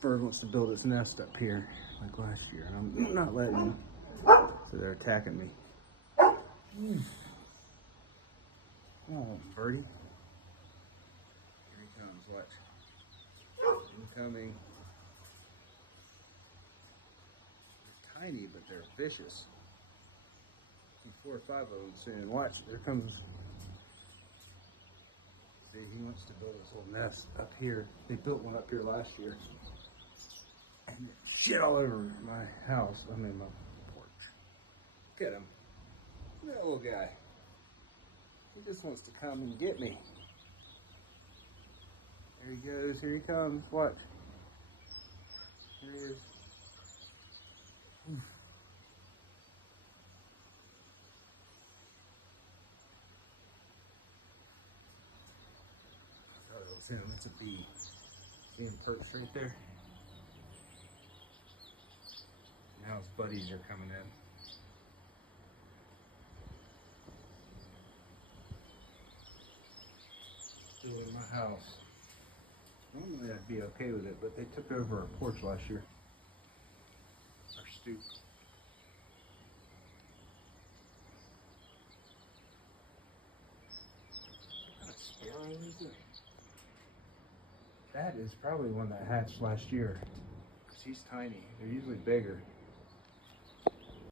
bird wants to build its nest up here like last year, and I'm not letting them. So they're attacking me. Come on, birdie. Here he comes, watch. Incoming. They're tiny, but they're vicious. See 4 or 5 of them soon. Watch, there comes. See, he wants to build his little nest up here. They built one up here last year. And shit all over my house. I mean, my porch. Look at him. Look at that little guy. He just wants to come and get me. There he goes. Here he comes. Watch. Here he is. Oof. Oh, that was him. That's a bee. See him perched right there? Now his buddies are coming in. Still in my house. Normally I'd be okay with it, but they took over our porch last year. Our stoop. What kind of sparrow is it? That is probably one that hatched last year. Because he's tiny. They're usually bigger.